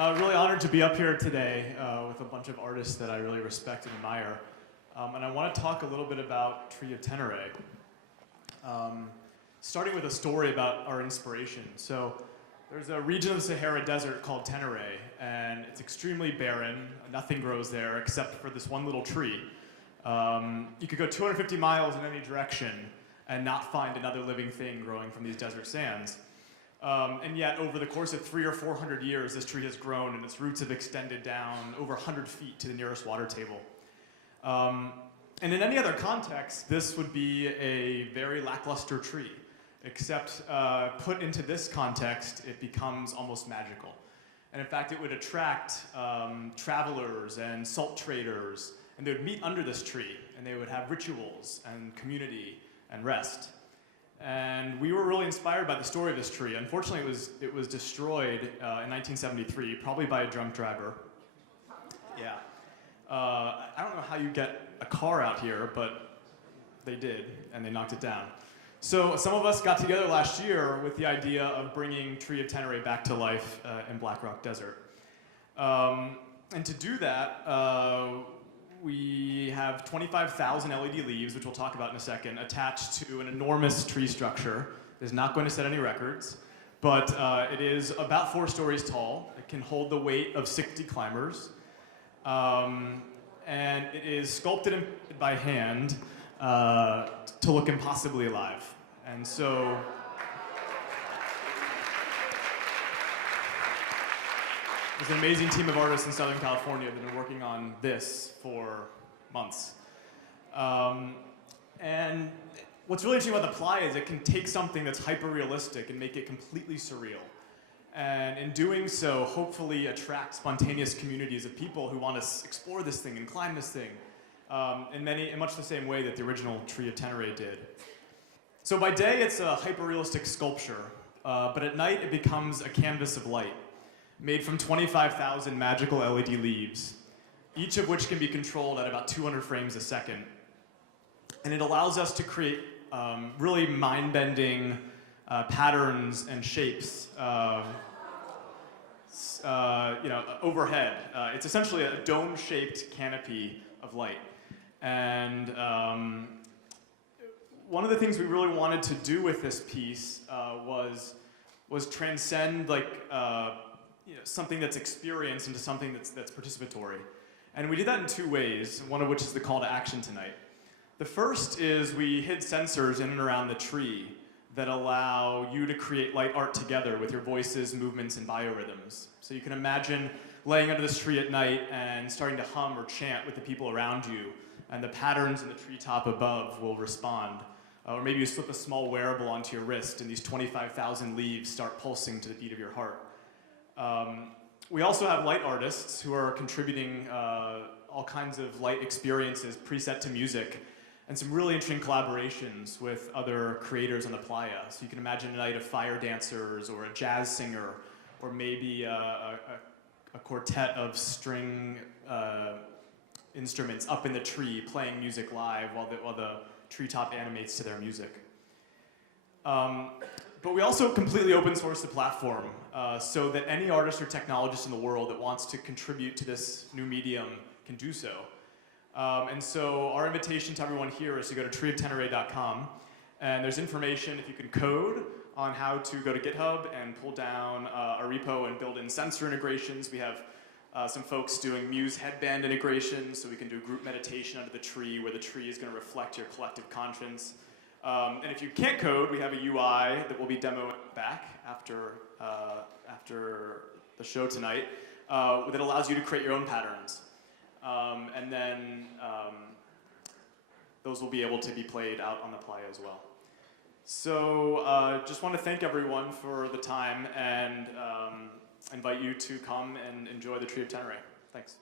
Really honored to be up here today with a bunch of artists that I really respect and admire. And I want to talk a little bit about Tree of Ténéré. Starting with a story about our inspiration. So there's a region of the Sahara Desert called Tenere, and it's extremely barren. Nothing grows there except for this one little tree. You could go 250 miles in any direction and not find another living thing growing from these desert sands. And yet, over the course of 300 or 400 years, this tree has grown and its roots have extended down over 100 feet to the nearest water table. And in any other context, this would be a very lackluster tree, except put into this context, it becomes almost magical. And in fact, it would attract travelers and salt traders, and they would meet under this tree, and they would have rituals and community and rest. And we were really inspired by the story of this tree. Unfortunately, it was destroyed in 1973, probably by a drunk driver. Yeah. I don't know how you get a car out here, but they did, and they knocked it down. So some of us got together last year with the idea of bringing Tree of Ténéré back to life in Black Rock Desert. And to do that, we have 25,000 LED leaves, which we'll talk about in a second, attached to an enormous tree structure. It is not going to set any records, but it is about 4 stories tall. It can hold the weight of 60 climbers. And it is sculpted by hand to look impossibly alive. And so, there's an amazing team of artists in Southern California that have been working on this for months. And what's really interesting about the playa is it can take something that's hyper-realistic and make it completely surreal. And in doing so, hopefully attract spontaneous communities of people who want to explore this thing and climb this thing in much the same way that the original Tree of Ténéré did. So by day, it's a hyper-realistic sculpture, but at night, it becomes a canvas of light, made from 25,000 magical LED leaves, each of which can be controlled at about 200 frames a second. And it allows us to create really mind-bending patterns and shapes overhead. It's essentially a dome-shaped canopy of light. And one of the things we really wanted to do with this piece was transcend something that's experienced into something that's participatory. And we did that in 2 ways, one of which is the call to action tonight. The first is we hid sensors in and around the tree that allow you to create light art together with your voices, movements, and biorhythms. So you can imagine laying under this tree at night and starting to hum or chant with the people around you, and the patterns in the treetop above will respond. Or maybe you slip a small wearable onto your wrist and these 25,000 leaves start pulsing to the beat of your heart. We also have light artists who are contributing all kinds of light experiences preset to music, and some really interesting collaborations with other creators on the playa. So you can imagine a night of fire dancers, or a jazz singer, or maybe a quartet of string instruments up in the tree playing music live while the treetop animates to their music. But we also completely open source the platform so that any artist or technologist in the world that wants to contribute to this new medium can do so. And so our invitation to everyone here is to go to treeoftenere.com, and there's information, if you can code, on how to go to GitHub and pull down a repo and build in sensor integrations. We have some folks doing Muse headband integrations, so we can do group meditation under the tree where the tree is going to reflect your collective conscience. And if you can't code, we have a UI that will be demoed back after the show tonight that allows you to create your own patterns. And then those will be able to be played out on the playa as well. So just want to thank everyone for the time and invite you to come and enjoy the Tree of Ténéré. Thanks.